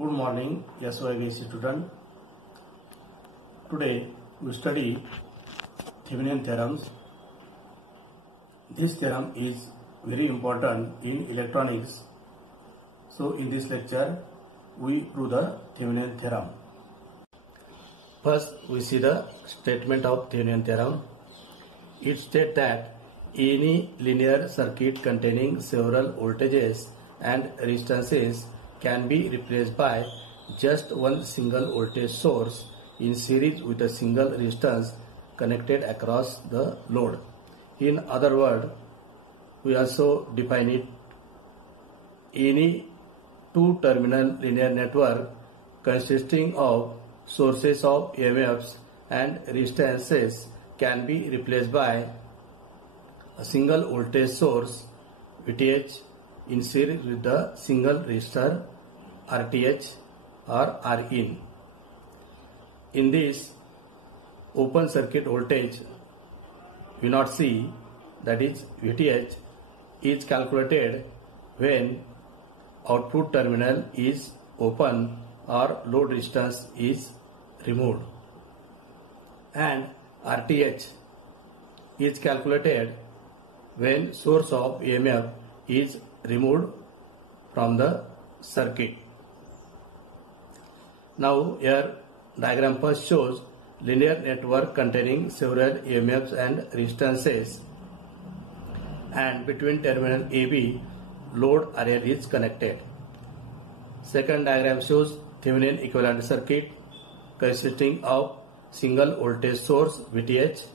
Good morning, SYG student. Today we study Thevenin theorems. This theorem is very important in electronics. So in this lecture we prove the Thevenin theorem. First we see the statement of Thevenin theorem. It states that any linear circuit containing several voltages and resistances can be replaced by just one single voltage source in series with a single resistance connected across the load. In other words, we also define it: any two-terminal linear network consisting of sources of EMFs and resistances can be replaced by a single voltage source VTH in series with the single resistor RTH or Rin. In this open circuit voltage V0C, that is VTH, is calculated when output terminal is open or load resistance is removed, and RTH is calculated when source of EMF is removed from the circuit. Now here diagram first shows linear network containing several EMFs and resistances, and between terminal AB load RL is connected. Second diagram shows Thevenin equivalent circuit consisting of single voltage source VTH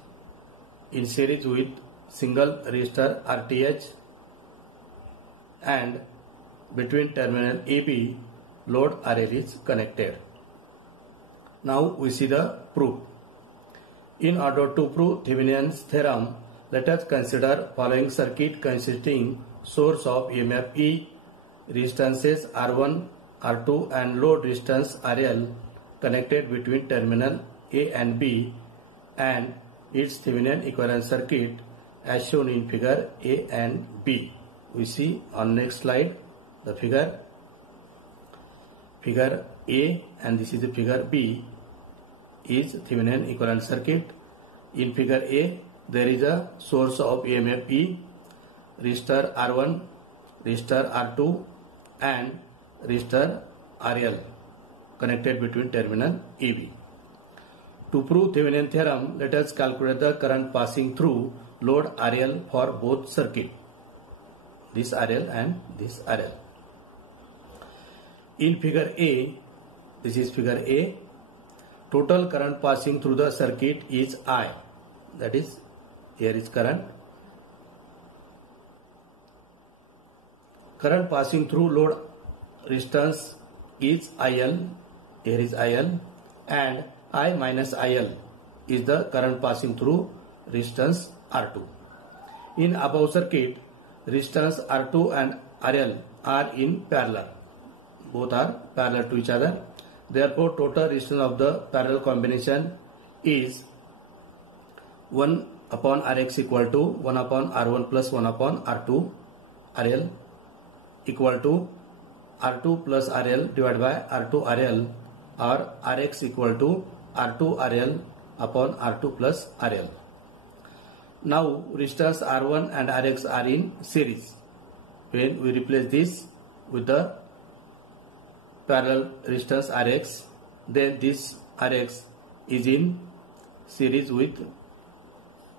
in series with single resistor RTH, and between terminal AB load RL is connected. Now we see the proof. In order to prove Thevenin's theorem, let us consider following circuit consisting source of EMF E, resistances R1, R2 and load resistance RL connected between terminal A and B, and its Thevenin equivalent circuit as shown in figure A and B. We see on next slide the figure A, and this is the figure B is Thevenin equivalent circuit. In figure A there is a source of EMF E, resistor R1, resistor R2 and resistor RL connected between terminal AB. To prove Thevenin theorem, let us calculate the current passing through load RL for both circuit, this RL and this RL. In figure A, this is figure A, total current passing through the circuit is I, that is here is current. Current passing through load resistance is IL, here is IL, and I minus IL is the current passing through resistance R2. In above circuit, resistance R2 and RL are in parallel. Both are parallel to each other. Therefore, total resistance of the parallel combination is 1 upon Rx equal to 1 upon R1 plus 1 upon R2 RL equal to R2 plus RL divided by R2 RL, or Rx equal to R2 RL upon R2 plus RL. Now resistance R1 and Rx are in series. When we replace this with the parallel resistance Rx, then this Rx is in series with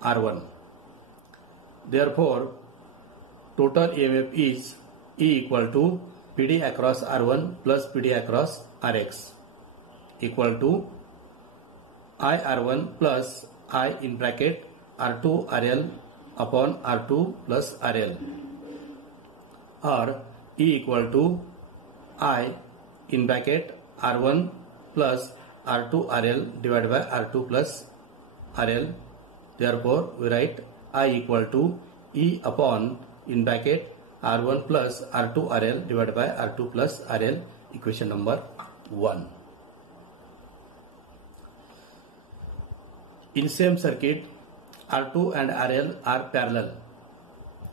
R1. Therefore, total EMF is E equal to PD across R1 plus PD across Rx equal to I R1 plus I in bracket R2 RL upon R2 plus RL, or E equal to I in bracket R1 plus R2 RL divided by R2 plus RL. Therefore, we write I equal to E upon in bracket R1 plus R2 RL divided by R2 plus RL, equation number 1. In same circuit, R2 and RL are parallel.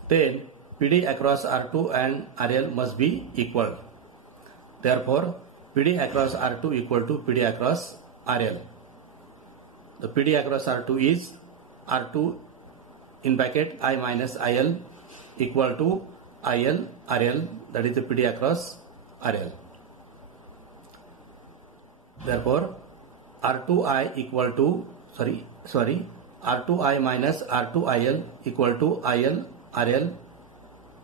Then PD across R2 and RL must be equal. Therefore, PD across R2 equal to PD across RL. The PD across R2 is R2 in bracket I minus IL equal to IL RL, that is the PD across RL. Therefore, R2I equal to R2I minus R2IL equal to IL RL,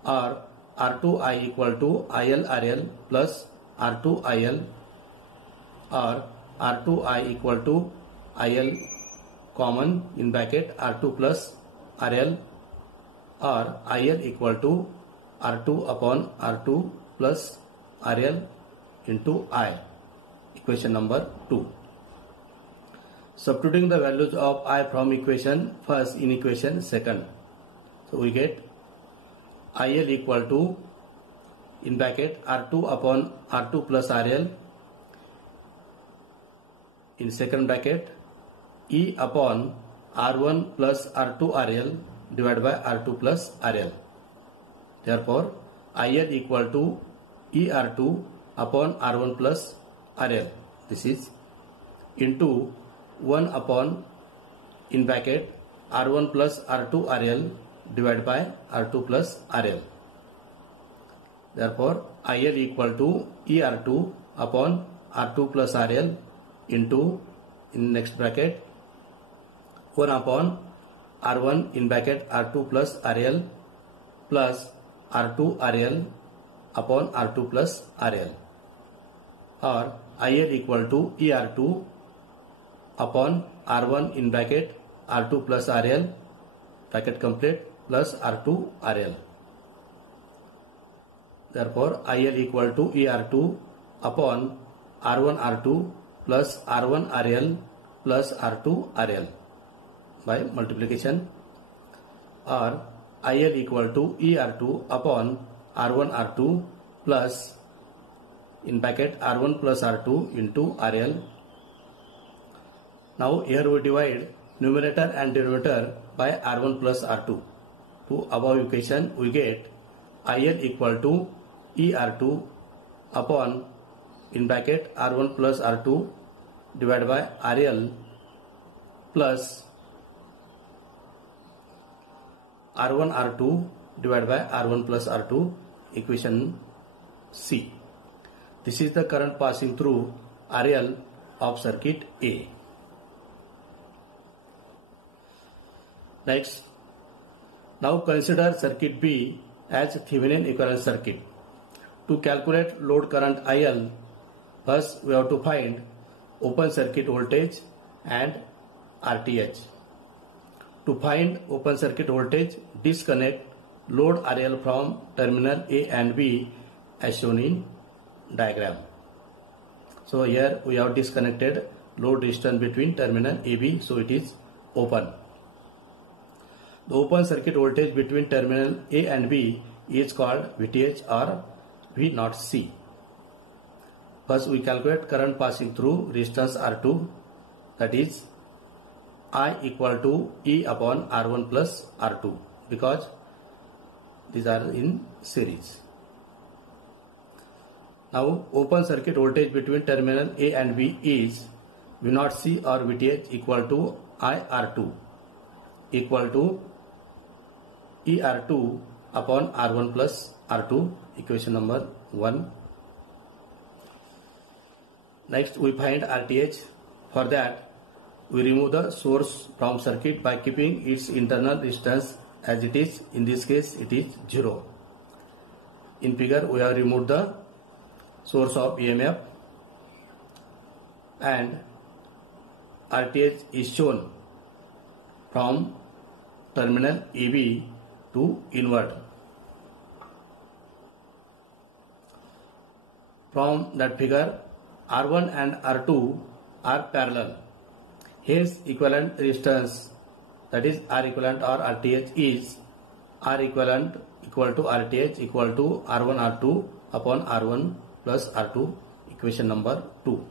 or R2I equal to IL RL plus R2IL, or R2I equal to IL common in bracket R2 plus RL, or IL equal to R2 upon R2 plus RL into I. Equation number 2. Substituting the values of I from equation first in equation second. So we get IL equal to in bracket R2 upon R2 plus RL, in second bracket E upon R1 plus R2 RL divided by R2 plus RL. Therefore, IL equal to ER2 upon R1 plus RL. This is into 1 upon in bracket R1 plus R2 RL divided by R2 plus RL. Therefore, IL equal to ER2 upon R2 plus RL into in next bracket 1 upon R1 in bracket R2 plus RL plus R2 RL upon R2 plus RL, or IL equal to ER2 upon R1 in bracket R2 plus RL bracket complete plus R2 RL. Therefore, IL equal to ER2 upon R1 R2 plus R1 RL plus R2 RL by multiplication, or IL equal to ER2 upon R1 R2 plus in bracket R1 plus R2 into RL. Now here we divide numerator and denominator by R1 plus R2. To above equation we get IL equal to ER2 upon in bracket R1 plus R2 divided by RL plus R1 R2 divided by R1 plus R2, equation C. This is the current passing through RL of circuit A. Next, now consider circuit B as Thevenin equivalent circuit. To calculate load current IL, first we have to find open circuit voltage and RTH. To find open circuit voltage, disconnect load RL from terminal A and B as shown in diagram. So here we have disconnected load resistance between terminal AB, so it is open. The open circuit voltage between terminal A and B is called VTH or V0C. First we calculate current passing through resistance R2, that is I equal to E upon R1 plus R2, because these are in series. Now open circuit voltage between terminal A and B is V0C or VTH equal to IR2 equal to ER2 upon R1 plus R2, equation number 1. Next we find RTH. For that we remove the source from circuit by keeping its internal resistance as it is. In this case it is 0. In figure we have removed the source of EMF and RTH is shown from terminal AB to inward. From that figure, R1 and R2 are parallel. Hence equivalent resistance, that is R equivalent or RTH, is R equivalent equal to RTH equal to R1 R2 upon R1 plus R2, equation number 2.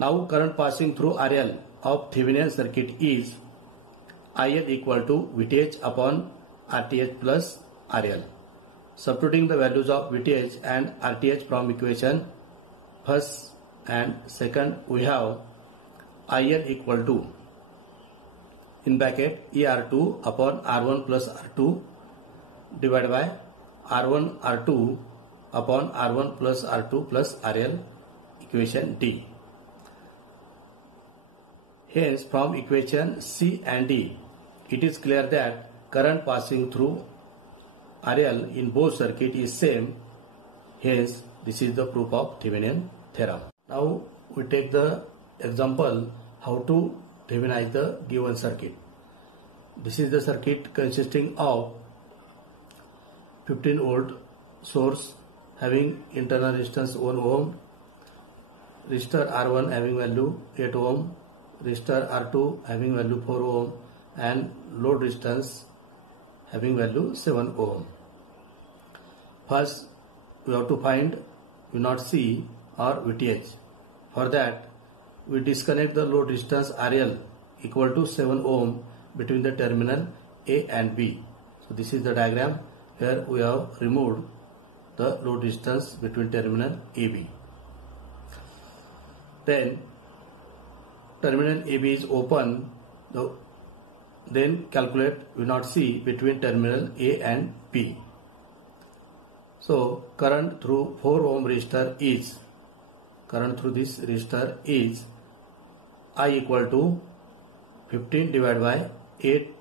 Now current passing through RL of Thevenin circuit is IL equal to VTH upon RTH plus RL. Substituting the values of VTH and RTH from equation first and second we have IL equal to in bracket ER2 upon R1 plus R2 divided by R1 R2 upon R1 plus R2 plus RL, equation D. Hence from equation C and D it is clear that current passing through RL in both circuit is same. Hence this is the proof of Thevenin theorem. Now we take the example how to Thevenize the given circuit. This is the circuit consisting of 15 volt source having internal resistance 1 ohm, resistor R1 having value 8 ohm, resistor R2 having value 4 ohm and load resistance having value 7 ohm. First we have to find V0C or VTH. For that we disconnect the load resistance RL equal to 7 ohm between the terminal A and B. So this is the diagram where we have removed the load resistance between terminal AB. Then terminal AB is open, then calculate V0C between terminal A and B. So current through 4 ohm resistor is, current through this resistor is I equal to 15 divided by 8,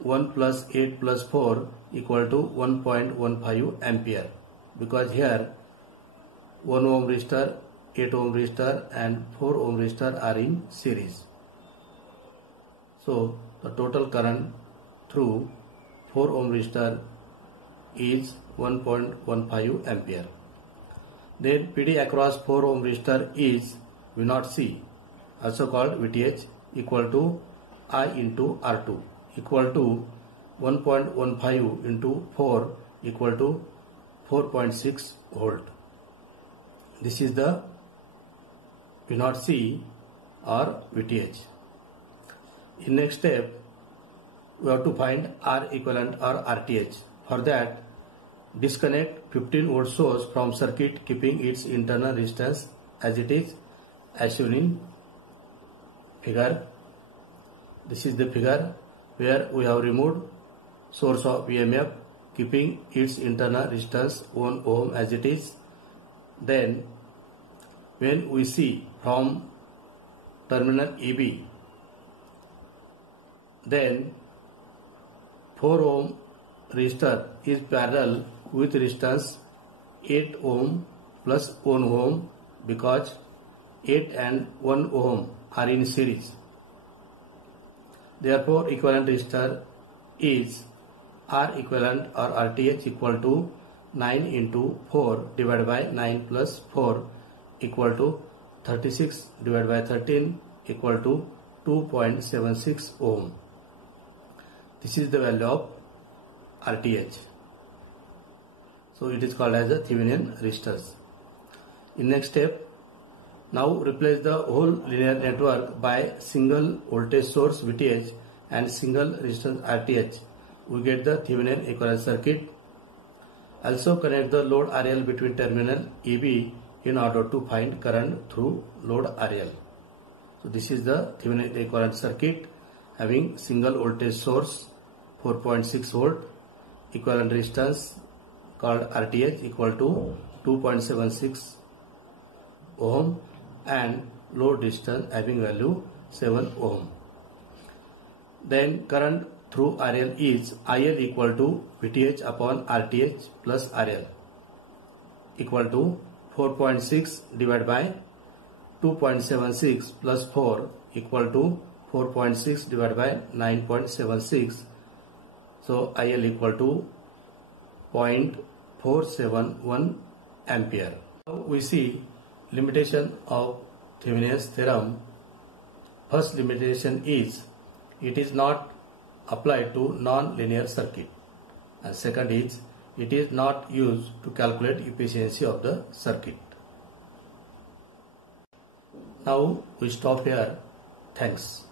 1 plus 8 plus 4 equal to 1.15 ampere, because here 1 ohm resistor, 8 ohm resistor and 4 ohm resistor are in series. So the total current through 4 ohm resistor is 1.15 ampere. Then PD across 4 ohm resistor is V0C, also called VTH, equal to I into R2 equal to 1.15 into 4 equal to 4.6 volt. This is the V0C or VTH. In next step we have to find R equivalent or RTH. For that disconnect 15 volt source from circuit keeping its internal resistance as it is as shown in figure. This is the figure where we have removed source of EMF keeping its internal resistance 1 ohm as it is. Then when we see from terminal AB, then 4 ohm resistor is parallel with resistance 8 ohm plus 1 ohm, because 8 and 1 ohm are in series. Therefore equivalent resistor is R equivalent or RTH equal to 9 into 4 divided by 9 plus 4 equal to 36 divided by 13 equal to 2.76 ohm. This is the value of RTH. So it is called as the Thevenin resistors. In next step, now replace the whole linear network by single voltage source VTH and single resistance RTH. We get the Thevenin equivalent circuit. Also connect the load RL between terminal EB in order to find current through load RL. So this is the Thevenin equivalent circuit having single voltage source 4.6 volt, equivalent resistance called RTH equal to 2.76 ohm and load resistance having value 7 ohm. Then current through RL is IL equal to VTH upon RTH plus RL equal to 4.6 divided by 2.76 plus 4 equal to 4.6 divided by 9.76. So IL equal to 0.471 ampere. Now we see limitation of Thevenin's theorem. First limitation is it is not applied to non-linear circuit, and second is it is not used to calculate efficiency of the circuit. Now we stop here. Thanks.